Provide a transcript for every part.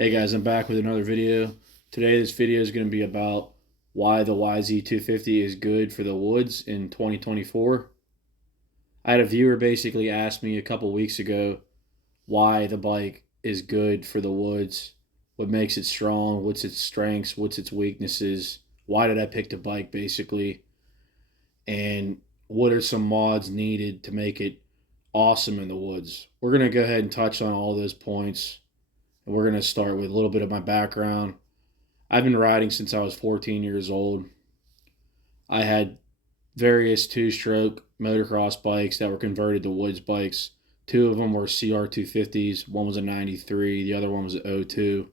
Hey guys, I'm back with another video. Today this video is going to be about why the YZ250 is good for the woods in 2024. I had a viewer basically ask me a couple weeks ago why the bike is good for the woods, what makes it strong, what's its strengths, what's its weaknesses, why did I pick the bike basically, and what are some mods needed to make it awesome in the woods. We're going to go ahead and touch on all those points, and we're going to start with a little bit of my background. I've been riding since I was 14 years old. I had various two-stroke motocross bikes that were converted to woods bikes. Two of them were CR250s. One was a 93. The other one was an '02.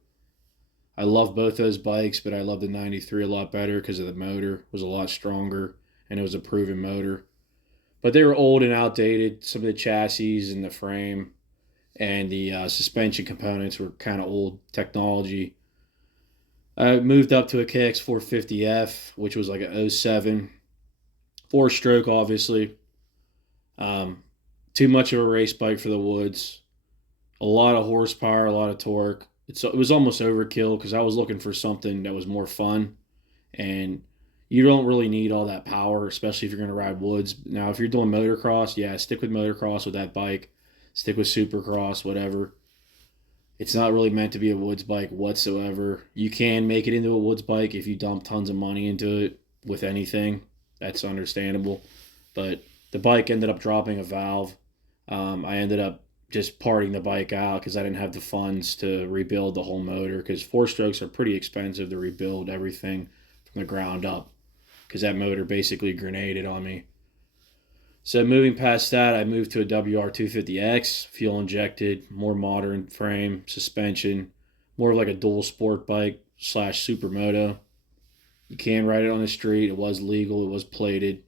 I love both those bikes, but I love the 93 a lot better because of the motor. It was a lot stronger, and it was a proven motor. But they were old and outdated. Some of the chassis and the frame and the suspension components were kind of old technology. I moved up to a KX450F, which was like a '07, four-stroke, obviously. Um, Too much of a race bike for the woods. A lot of horsepower, a lot of torque. It was almost overkill because I was looking for something that was more fun, and you don't really need all that power, especially if you're going to ride woods. Now, if you're doing motocross, yeah, stick with motocross with that bike. Stick with supercross, whatever. It's not really meant to be a woods bike whatsoever. You can make it into a woods bike if you dump tons of money into it with anything. That's understandable. But the bike ended up dropping a valve. I ended up just parting the bike out because I didn't have the funds to rebuild the whole motor, because four strokes are pretty expensive to rebuild everything from the ground up, because that motor basically grenaded on me. So moving past that, I moved to a WR250X, fuel injected, more modern frame, suspension, more like a dual sport bike slash supermoto. You can ride it on the street. It was legal. It was plated.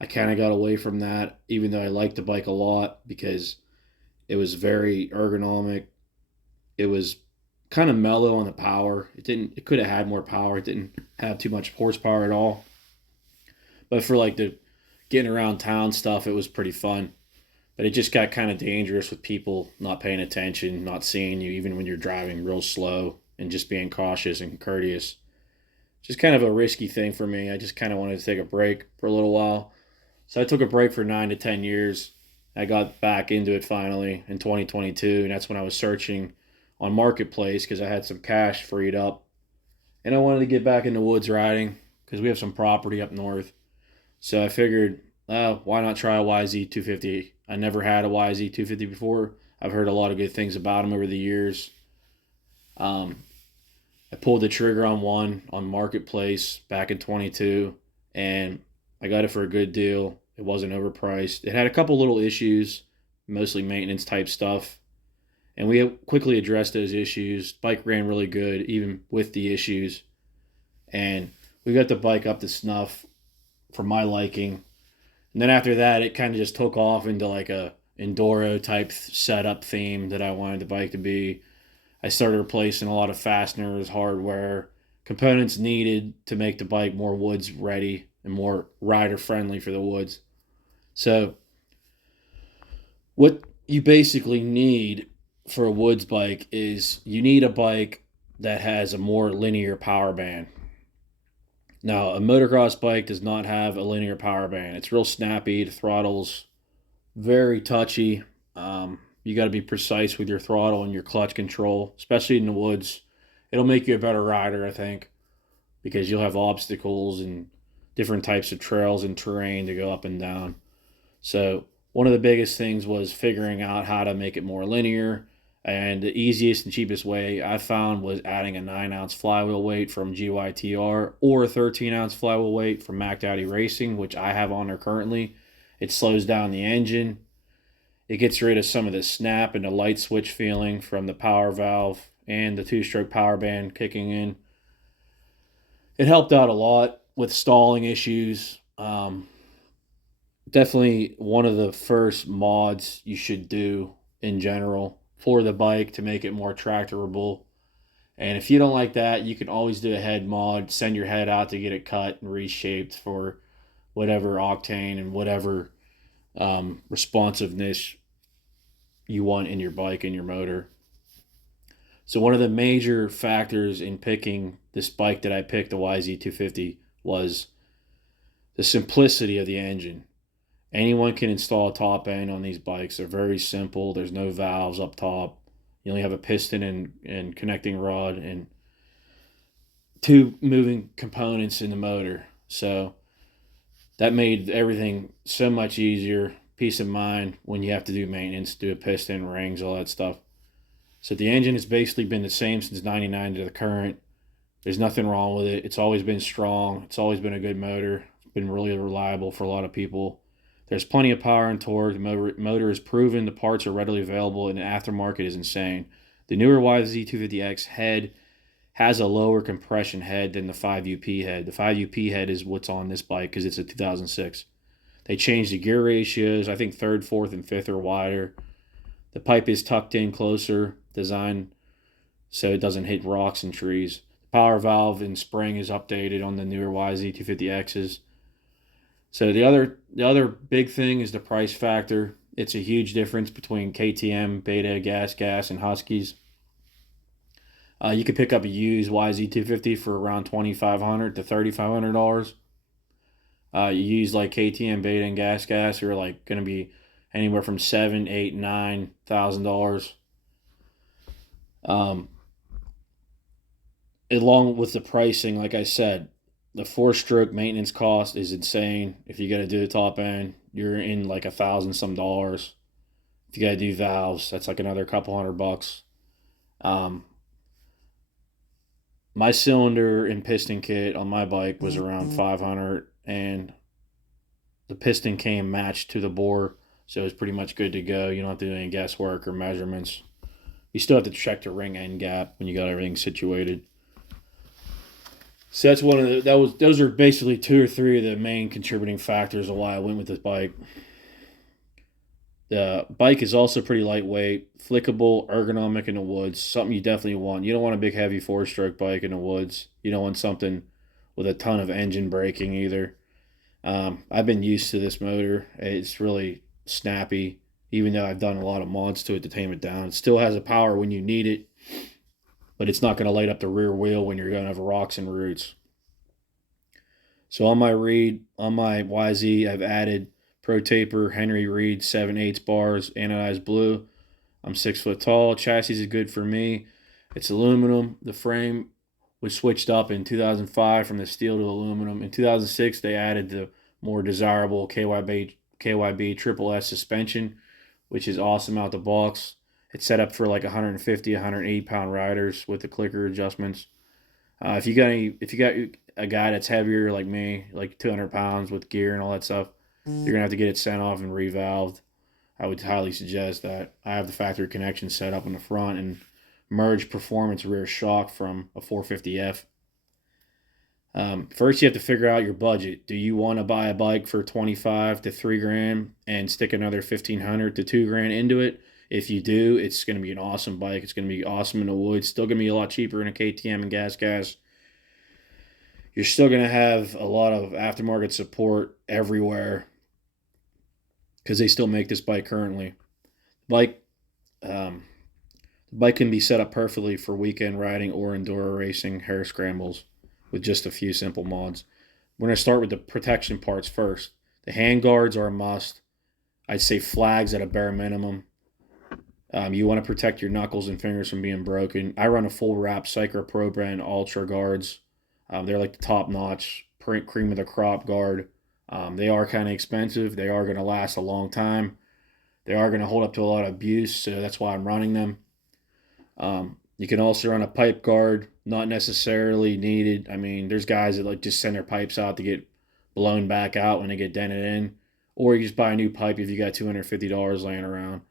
I kind of got away from that, even though I liked the bike a lot because it was very ergonomic. It was kind of mellow on the power. It could have had more power. It didn't have too much horsepower at all. But for like the getting around town stuff, it was pretty fun. But it just got kind of dangerous with people not paying attention, not seeing you, even when you're driving real slow, and just being cautious and courteous. Just kind of a risky thing for me. I just kind of wanted to take a break for a little while. So I took a break for 9 to 10 years. I got back into it finally in 2022, and that's when I was searching on Marketplace because I had some cash freed up. And I wanted to get back into woods riding because we have some property up north. So I figured, why not try a YZ250? I never had a YZ250 before. I've heard a lot of good things about them over the years. Um, I pulled the trigger on one on Marketplace back in 22, and I got it for a good deal. It wasn't overpriced. It had a couple little issues, mostly maintenance type stuff, and we quickly addressed those issues. Bike ran really good, even with the issues, and we got the bike up to snuff for my liking. And then after that, it kind of just took off into like a enduro type setup theme that I wanted the bike to be. I started replacing a lot of fasteners, hardware, components needed to make the bike more woods ready and more rider friendly for the woods. So, what you basically need for a woods bike is you need a bike that has a more linear power band. Now, a motocross bike does not have a linear power band. It's real snappy. The throttle's very touchy. You got to be precise with your throttle and your clutch control, especially in the woods. It'll make you a better rider, I think, because you'll have obstacles and different types of trails and terrain to go up and down. So, one of the biggest things was figuring out how to make it more linear. And the easiest and cheapest way I found was adding a 9-ounce flywheel weight from GYTR or a 13-ounce flywheel weight from Mac Daddy Racing, which I have on there currently. It slows down the engine. It gets rid of some of the snap and the light switch feeling from the power valve and the two-stroke power band kicking in. It helped out a lot with stalling issues. Definitely one of the first mods you should do in general for the bike to make it more tractorable. And if you don't like that, you can always do a head mod, send your head out to get it cut and reshaped for whatever octane and whatever responsiveness you want in your bike and your motor. So one of the major factors in picking this bike that I picked, the YZ250, was the simplicity of the engine. Anyone can install a top end on these bikes. They're very simple. There's no valves up top. You only have a piston and connecting rod and two moving components in the motor. So that made everything so much easier. Peace of mind when you have to do maintenance, do a piston, rings, all that stuff. So the engine has basically been the same since '99 to the current. There's nothing wrong with it. It's always been strong. It's always been a good motor. It's been really reliable for a lot of people. There's plenty of power and torque. The motor is proven. The parts are readily available, and the aftermarket is insane. The newer YZ250X head has a lower compression head than the 5UP head. The 5UP head is what's on this bike because it's a 2006. They changed the gear ratios. I think third, fourth, and fifth are wider. The pipe is tucked in closer, designed so it doesn't hit rocks and trees. The power valve and spring is updated on the newer YZ250Xs. So the other big thing is the price factor. It's a huge difference between KTM, Beta, Gas, and Huskies. You could pick up a used YZ250 for around $2,500 to $3,500. You use like KTM, Beta, and Gas are like going to be anywhere from $7,000, $8,000, $9,000. Along with the pricing, like I said, the four-stroke maintenance cost is insane. If you got to do the top end, you're in like $1,000 some. If you got to do valves, that's like another couple $100. My cylinder and piston kit on my bike was around 500, and the piston came matched to the bore, so it's pretty much good to go. You don't have to do any guesswork or measurements. You still have to check the ring end gap when you got everything situated. So that's one of those are basically two or three of the main contributing factors of why I went with this bike. The bike is also pretty lightweight, flickable, ergonomic in the woods. Something you definitely want. You don't want a big, heavy four-stroke bike in the woods. You don't want something with a ton of engine braking either. I've been used to this motor. It's really snappy, even though I've done a lot of mods to it to tame it down. It still has a power when you need it, but it's not going to light up the rear wheel when you're going to have rocks and roots. So on my YZ, I've added Pro Taper, Henry Reed, 7/8 bars, anodized blue. I'm 6 foot tall. Chassis is good for me. It's aluminum. The frame was switched up in 2005 from the steel to aluminum. In 2006, they added the more desirable KYB Triple S suspension, which is awesome out the box. It's set up for like 150, 180-pound riders with the clicker adjustments. If you got a guy that's heavier like me, like 200 pounds with gear and all that stuff, you're gonna have to get it sent off and revalved. I would highly suggest that. I have the factory connection set up in the front and merge performance rear shock from a 450F. First, you have to figure out your budget. Do you want to buy a bike for $25 to $3,000 and stick another $1,500 to $2,000 into it? If you do, it's going to be an awesome bike. It's going to be awesome in the woods. Still going to be a lot cheaper in a KTM and gas. You're still going to have a lot of aftermarket support everywhere because they still make this bike currently. The bike can be set up perfectly for weekend riding or enduro racing, hare scrambles with just a few simple mods. We're going to start with the protection parts first. The hand guards are a must. I'd say flags at a bare minimum. You want to protect your knuckles and fingers from being broken. I run a full wrap Cycra Pro brand Ultra guards. They're like the top notch, cream of the crop guard. They are kind of expensive. They are going to last a long time. They are going to hold up to a lot of abuse, so that's why I'm running them. You can also run a pipe guard, not necessarily needed. I mean, there's guys that like just send their pipes out to get blown back out when they get dented in. Or you just buy a new pipe if you got $250 laying around.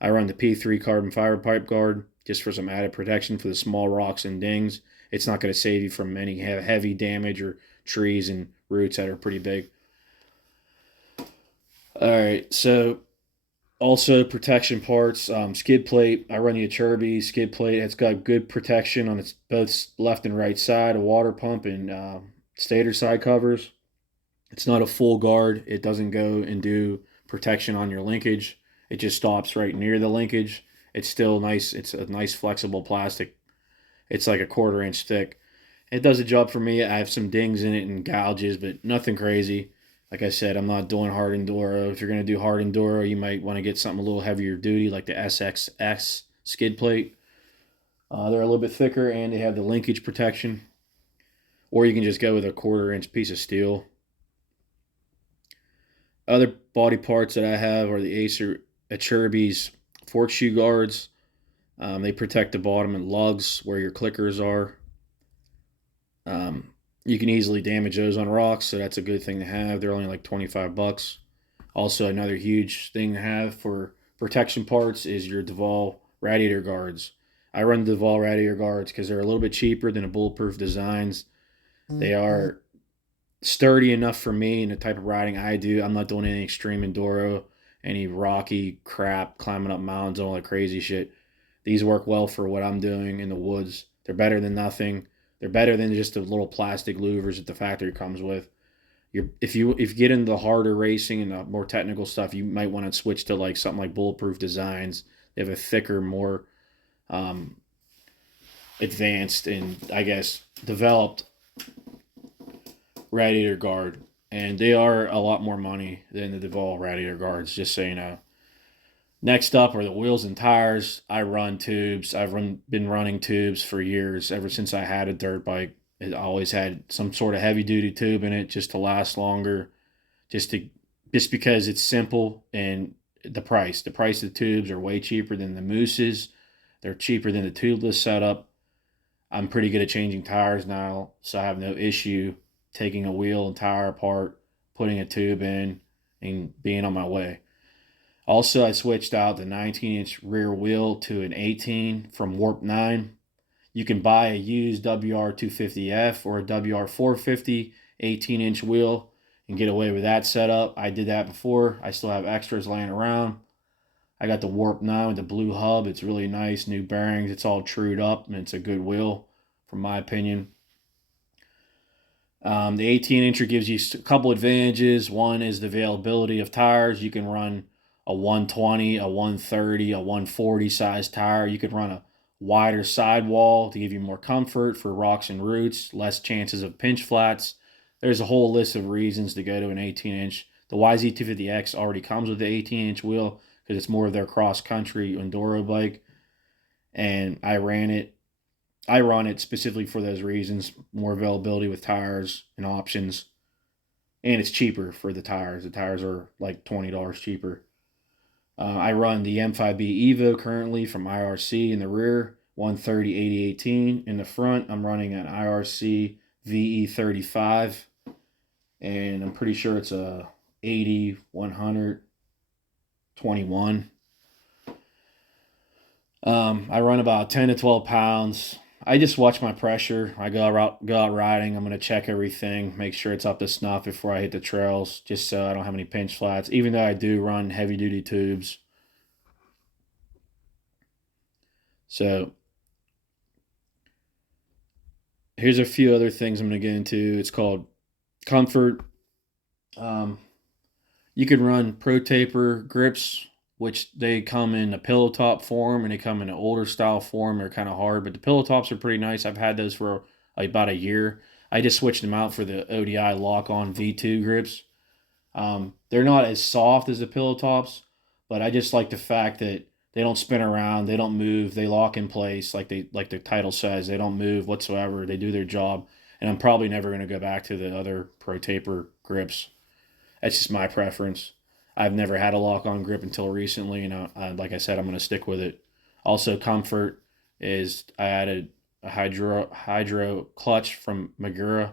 I run the P3 carbon fiber pipe guard just for some added protection for the small rocks and dings. It's not going to save you from any heavy damage or trees and roots that are pretty big. All right, so also protection parts, skid plate. I run the Aturbi skid plate. It's got good protection on its both left and right side, a water pump, and stator side covers. It's not a full guard. It doesn't go and do protection on your linkage. It just stops right near the linkage. It's still nice. It's a nice flexible plastic It's like a 1/4 inch thick. It does a job for me. I have some dings in it and gouges, but nothing crazy. Like I said, I'm not doing hard enduro. If you're going to do hard enduro, you might want to get something a little heavier duty, like the SXX skid plate. They're a little bit thicker and they have the linkage protection. Or you can just go with a 1/4 inch piece of steel. Other body parts that I have are the Acer Acerbis fork shoe guards. They protect the bottom and lugs where your clickers are. You can easily damage those on rocks, so that's a good thing to have. They're only like $25. Also, another huge thing to have for protection parts is your Duval radiator guards. I run the Duval radiator guards because they're a little bit cheaper than the bulletproof designs. They are sturdy enough for me and the type of riding I do. I'm not doing any extreme enduro, any rocky crap, climbing up mountains, all that crazy shit. These work well for what I'm doing in the woods. They're better than nothing. They're better than just the little plastic louvers that the factory comes with. If you get into the harder racing and the more technical stuff, you might want to switch to like something like Bulletproof Designs. They have a thicker, more advanced and I guess developed radiator guard, and they are a lot more money than the Duval radiator guards. Just so you know. Next up are the wheels and tires. I run tubes. Been running tubes for years, ever since I had a dirt bike. It always had some sort of heavy duty tube in it just to last longer, just because it's simple and the price. The price of the tubes are way cheaper than the mooses. They're cheaper than the tubeless setup. I'm pretty good at changing tires now, so I have no issue taking a wheel and tire apart, putting a tube in, and being on my way. Also, I switched out the 19-inch rear wheel to an 18 from Warp 9. You can buy a used WR250F or a WR450 18-inch wheel and get away with that setup. I did that before. I still have extras laying around. I got the Warp 9 with the blue hub. It's really nice, new bearings. It's all trued up, and it's a good wheel, from my opinion. The 18-incher gives you a couple advantages. One is the availability of tires. You can run a 120, a 130, a 140 size tire. You could run a wider sidewall to give you more comfort for rocks and roots, less chances of pinch flats. There's a whole list of reasons to go to an 18-inch. The YZ250X already comes with the 18-inch wheel because it's more of their cross-country enduro bike, and I run it specifically for those reasons, more availability with tires and options, and it's cheaper for the tires. The tires are like $20 cheaper. I run the M5B Evo currently from IRC in the rear, 130/80/18. In the front, I'm running an IRC VE35, and I'm pretty sure it's a 80/100/21. I run about 10 to 12 pounds. I just watch my pressure. I go out riding. I'm going to check everything, make sure it's up to snuff before I hit the trails, just so I don't have any pinch flats, even though I do run heavy duty tubes. So here's a few other things I'm going to get into. It's called comfort. You can run Pro Taper grips, which they come in a pillow top form and they come in an older style form. They're kind of hard, but the pillow tops are pretty nice. I've had those for about a year. I just switched them out for the ODI lock-on V2 grips. They're not as soft as the pillow tops, but I just like the fact that they don't spin around, they don't move, they lock in place like the title says. They don't move whatsoever. They do their job, and I'm probably never going to go back to the other Pro Taper grips. That's just my preference. I've never had a lock-on grip until recently, and like I said, I'm going to stick with it. Also, comfort is I added a hydro clutch from Magura,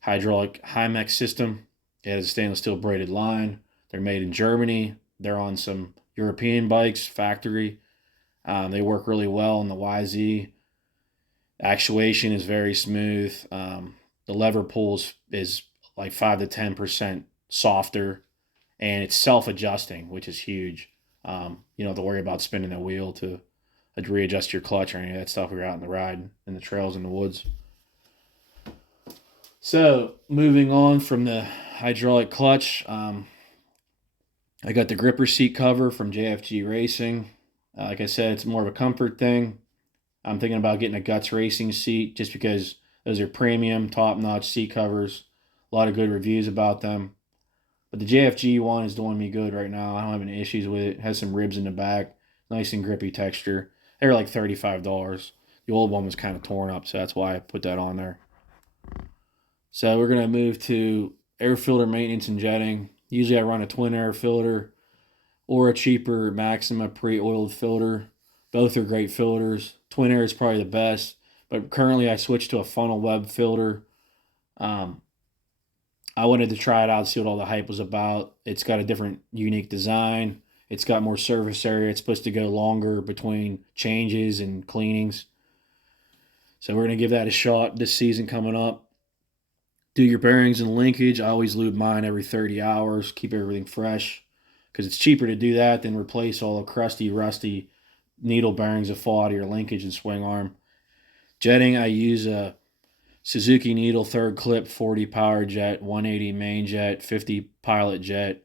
hydraulic Hymex system. It has a stainless steel braided line. They're made in Germany. They're on some European bikes, factory. They work really well in the YZ. Actuation is very smooth. The lever pull is like 5 to 10% softer, and it's self-adjusting, which is huge. You don't have to worry about spinning the wheel to readjust your clutch or any of that stuff when you're out in the ride, in the trails, in the woods. So, moving on from the hydraulic clutch, I got the gripper seat cover from JFG Racing. Like I said, it's more of a comfort thing. I'm thinking about getting a Guts Racing seat just because those are premium, top-notch seat covers. A lot of good reviews about them. But the JFG one is doing me good right now. I don't have any issues with it. It has some ribs in the back, nice and grippy texture. They were like $35. The old one was kind of torn up, so that's why I put that on there. So we're gonna move to air filter maintenance and jetting. Usually I run a twin air filter or a cheaper Maxima pre-oiled filter. Both are great filters. Twin air is probably the best, but currently I switched to a funnel web filter. Um, I wanted to try it out, see what all the hype was about. It's got a different, unique design. It's got more surface area. It's supposed to go longer between changes and cleanings. So we're going to give that a shot this season coming up. Do your bearings and linkage. I always lube mine every 30 hours, keep everything fresh, because it's cheaper to do that than replace all the crusty, rusty needle bearings that fall out of your linkage and swing arm. Jetting, I use a Suzuki needle third clip 40 power jet, 180 main jet, 50 pilot jet,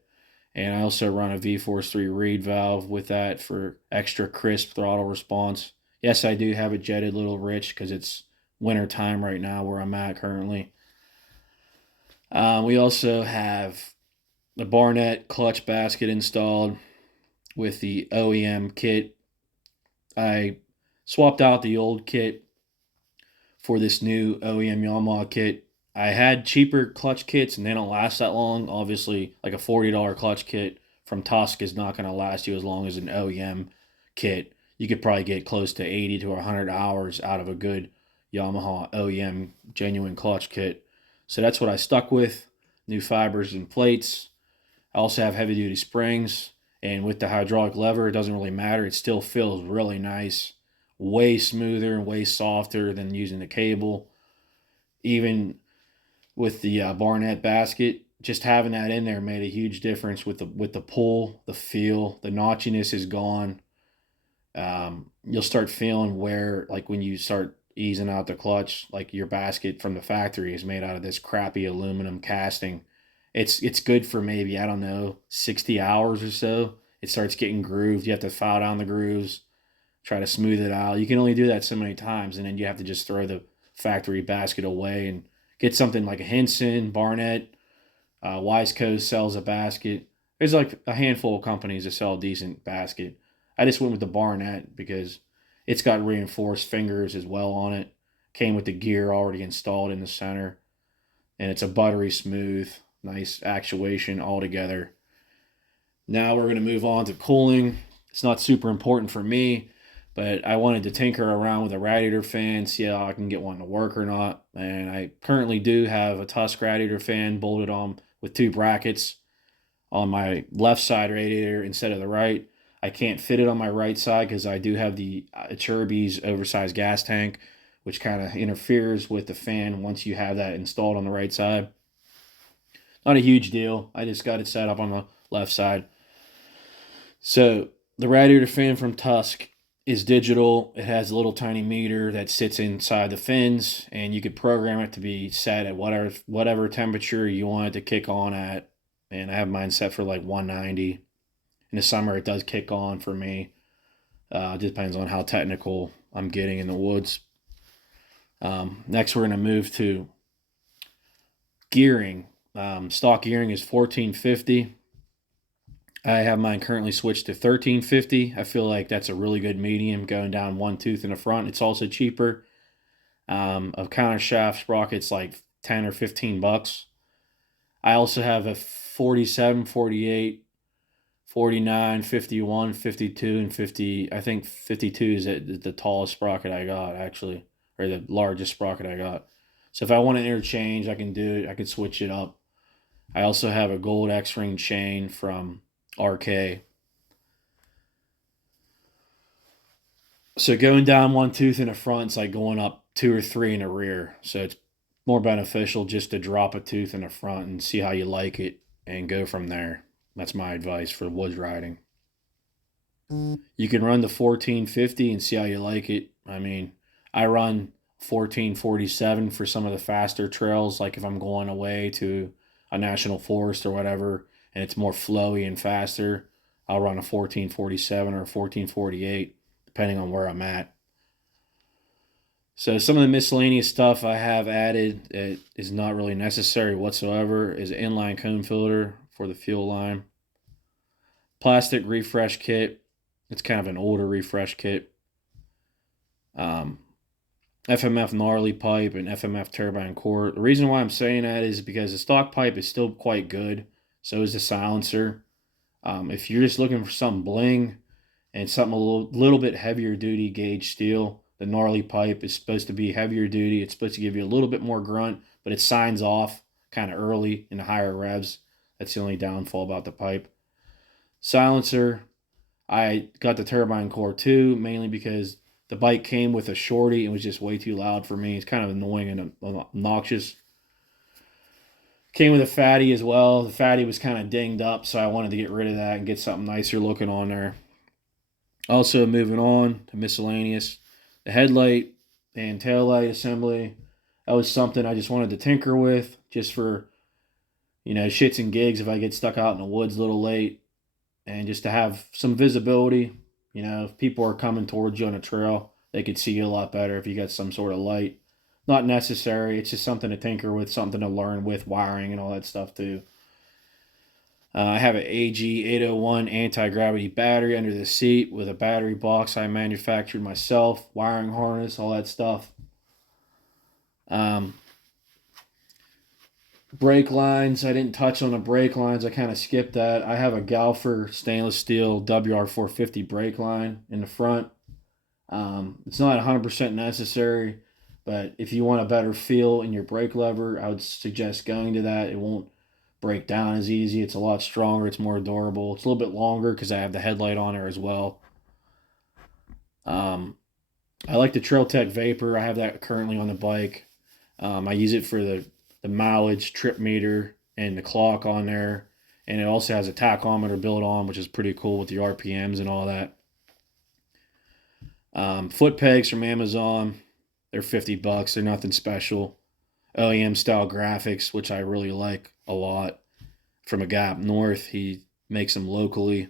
and I also run a V-Force 3 reed valve with that for extra crisp throttle response. Yes, I do have it jetted a little rich because it's winter time right now where I'm at currently. We also have the Barnett clutch basket installed with the OEM kit. I swapped out the old kit for this new OEM Yamaha kit. I had cheaper clutch kits and they don't last that long. Obviously, like a $40 clutch kit from Tusk is not going to last you as long as an OEM kit. You could probably get close to 80 to 100 hours out of a good Yamaha OEM genuine clutch kit. So that's what I stuck with. New fibers and plates. I also have heavy duty springs. And with the hydraulic lever, it doesn't really matter. It still feels really nice. Way smoother and way softer than using the cable. Even with the Barnett basket, just having that in there made a huge difference with the pull, the feel. The notchiness is gone. You'll start feeling where, like when you start easing out the clutch, like your basket from the factory is made out of this crappy aluminum casting. It's good for maybe, I don't know, 60 hours or so. It starts getting grooved. You have to file down the grooves, try to smooth it out. You can only do that so many times, and then you have to just throw the factory basket away and get something like a Henson, Barnett. Wiseco sells a basket. There's like a handful of companies that sell a decent basket. I just went with the Barnett because it's got reinforced fingers as well on it. Came with the gear already installed in the center. And it's a buttery smooth, nice actuation altogether. Now we're going to move on to cooling. It's not super important for me, but I wanted to tinker around with a radiator fan, see how I can get one to work or not. And I currently do have a Tusk radiator fan bolted on with two brackets on my left side radiator instead of the right. I can't fit it on my right side because I do have the Cherubi's oversized gas tank, which kind of interferes with the fan once you have that installed on the right side. Not a huge deal. I just got it set up on the left side. So the radiator fan from Tusk is digital. It has a little tiny meter that sits inside the fins, and you could program it to be set at whatever temperature you want it to kick on at. And I have mine set for like 190. In the summer, it does kick on for me. It depends on how technical I'm getting in the woods. Next, we're going to move to gearing. Stock gearing is 1450. I have mine currently switched to 1350. I feel like that's a really good medium going down one tooth in the front. It's also cheaper. A counter shaft sprocket's like 10 or 15 bucks. I also have a 47, 48, 49, 51, 52, and 50. I think 52 is the tallest sprocket I got, actually, or the largest sprocket I got. So if I want to interchange, I can do it. I can switch it up. I also have a gold X-ring chain from RK. So going down one tooth in the front is like going up two or three in the rear. So it's more beneficial just to drop a tooth in the front and see how you like it and go from there. That's my advice for woods riding. You can run the 1450 and see how you like it. I mean, I run 1447 for some of the faster trails, like if I'm going away to a national forest or whatever, and it's more flowy and faster, I'll run a 1447 or a 1448, depending on where I'm at. So some of the miscellaneous stuff I have added that is not really necessary whatsoever is an inline cone filter for the fuel line, plastic refresh kit. It's kind of an older refresh kit. Um, FMF gnarly pipe and FMF turbine core. The reason why I'm saying that is because the stock pipe is still quite good. So is the silencer. If you're just looking for something bling and something a little bit heavier duty gauge steel, the gnarly pipe is supposed to be heavier duty. It's supposed to give you a little bit more grunt, but it signs off kind of early in the higher revs. That's the only downfall about the pipe. Silencer, I got the turbine core too, mainly because the bike came with a shorty and was just way too loud for me. It's kind of annoying and obnoxious. Came with a fatty as well. The fatty was kind of dinged up, so I wanted to get rid of that and get something nicer looking on there. Also, moving on to miscellaneous, the headlight and tail light assembly. That was something I just wanted to tinker with, just for shits and gigs if I get stuck out in the woods a little late, and just to have some visibility. If people are coming towards you on a trail, they could see you a lot better if you got some sort of light. Not necessary. It's just something to tinker with, something to learn with wiring and all that stuff too. I have an AG801 anti-gravity battery under the seat with a battery box I manufactured myself, wiring harness, all that stuff. Brake lines, I didn't touch on the brake lines. I kind of skipped that. I have a Galfer stainless steel WR450 brake line in the front. It's not 100% necessary, but if you want a better feel in your brake lever, I would suggest going to that. It won't break down as easy. It's a lot stronger. It's more durable. It's a little bit longer because I have the headlight on there as well. I like the Trail Tech Vapor. I have that currently on the bike. I use it for the mileage, trip meter, and the clock on there. And it also has a tachometer built on, which is pretty cool with the RPMs and all that. Foot pegs from Amazon. They're $50. They're nothing special. OEM style graphics, which I really like a lot, from a guy up north. He makes them locally.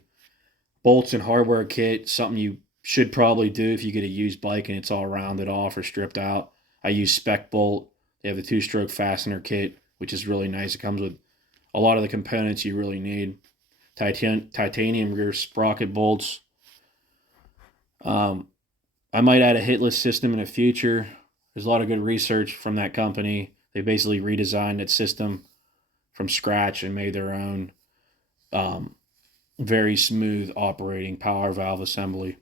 Bolts and hardware kit, something you should probably do if you get a used bike and it's all rounded off or stripped out. I use Spec Bolt. They have the 2-stroke fastener kit, which is really nice. It comes with a lot of the components you really need. Titanium rear sprocket bolts. I might add a hitless system in the future. There's a lot of good research from that company. They basically redesigned that system from scratch and made their own very smooth operating power valve assembly.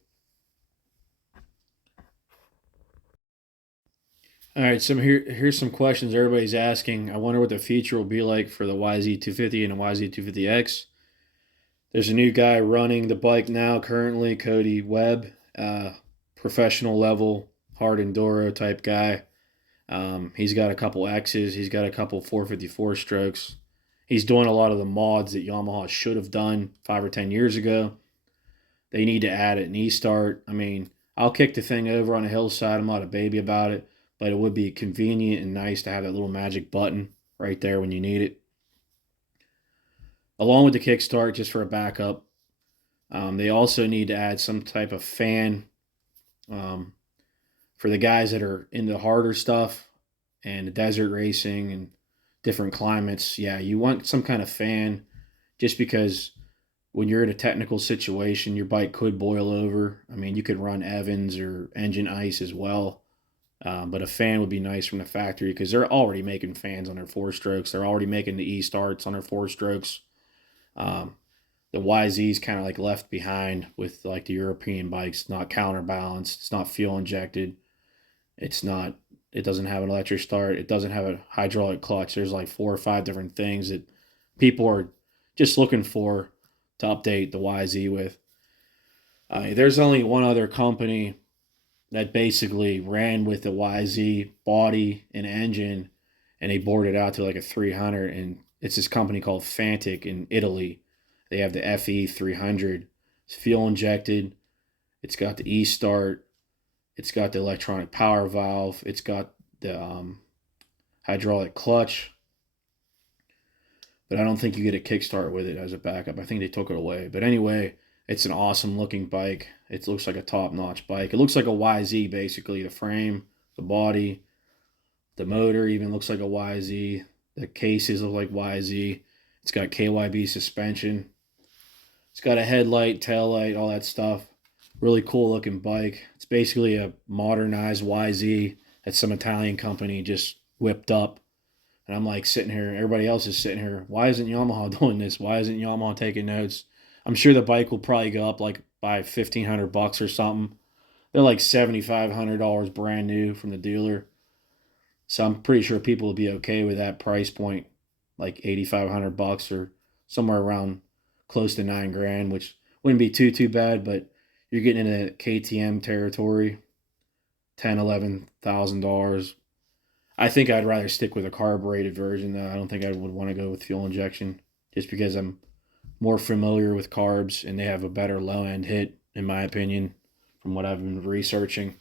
All right, so here's some questions everybody's asking. I wonder what the future will be like for the YZ250 and the YZ250X. There's a new guy running the bike now currently, Cody Webb, professional level, hard enduro type guy. He's got a couple X's. He's got a couple 454 strokes. He's doing a lot of the mods that Yamaha should have done 5 or 10 years ago. They need to add an e-start. I mean, I'll kick the thing over on a hillside. I'm not a baby about it, but it would be convenient and nice to have that little magic button right there when you need it. Along with the kickstart, just for a backup. They also need to add some type of fan for the guys that are into harder stuff and desert racing and different climates. Yeah, you want some kind of fan, just because when you're in a technical situation, your bike could boil over. I mean, you could run Evans or engine ice as well. But a fan would be nice from the factory, because they're already making fans on their 4-strokes. They're already making the e-starts on their 4-strokes. The YZ's kind of like left behind with like the European bikes, not counterbalanced. It's not fuel injected. It doesn't have an electric start. It doesn't have a hydraulic clutch. There's like 4 or 5 different things that people are just looking for to update the YZ with. There's only one other company that basically ran with the YZ body and engine, and they bored it out to like a 300, and it's this company called Fantic in Italy. They have the FE300. It's fuel injected. It's got the e-start. It's got the electronic power valve. It's got the hydraulic clutch. But I don't think you get a kickstart with it as a backup. I think they took it away. But anyway, it's an awesome looking bike. It looks like a top-notch bike. It looks like a YZ basically, the frame. The body, the motor even looks like a YZ. The cases look like YZ. It's got KYB suspension. It's got a headlight, tail light, all that stuff. Really cool looking bike. It's basically a modernized YZ that some Italian company just whipped up. And I'm like sitting here, everybody else is sitting here. Why isn't Yamaha doing this? Why isn't Yamaha taking notes? I'm sure the bike will probably go up like by $1,500 or something. They're like $7,500 brand new from the dealer. So I'm pretty sure people will be okay with that price point, like $8,500 or somewhere around close to $9,000, which wouldn't be too bad. But you're getting into KTM territory, $10,000-$11,000. I think I'd rather stick with a carbureted version though. I don't think I would want to go with fuel injection just because I'm more familiar with carbs and they have a better low end hit in my opinion from what I've been researching.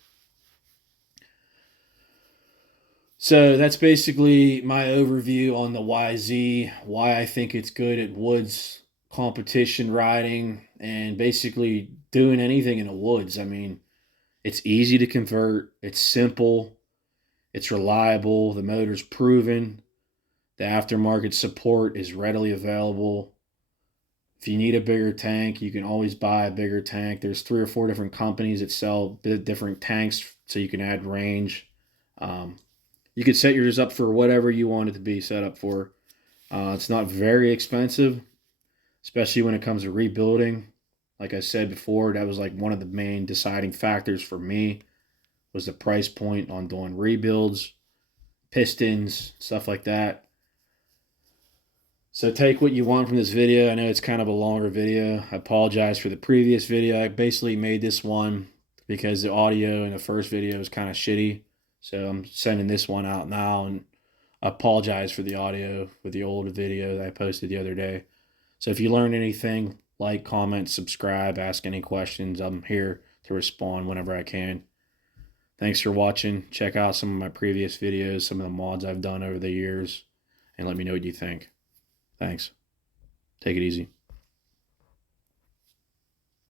So that's basically my overview on the YZ, why I think it's good at woods competition riding and basically doing anything in the woods. I mean, it's easy to convert, it's simple, it's reliable, the motor's proven, the aftermarket support is readily available. If you need a bigger tank, you can always buy a bigger tank. There's 3 or 4 different companies that sell different tanks so you can add range. You could set yours up for whatever you want it to be set up for. It's not very expensive, especially when it comes to rebuilding. Like I said before, that was like one of the main deciding factors for me was the price point on doing rebuilds, pistons, stuff like that. So take what you want from this video. I know it's kind of a longer video. I apologize for the previous video. I basically made this one because the audio in the first video was kind of shitty. So I'm sending this one out now, and I apologize for the audio with the old video that I posted the other day. So if you learned anything, like, comment, subscribe, ask any questions. I'm here to respond whenever I can. Thanks for watching. Check out some of my previous videos, some of the mods I've done over the years, and let me know what you think. Thanks. Take it easy.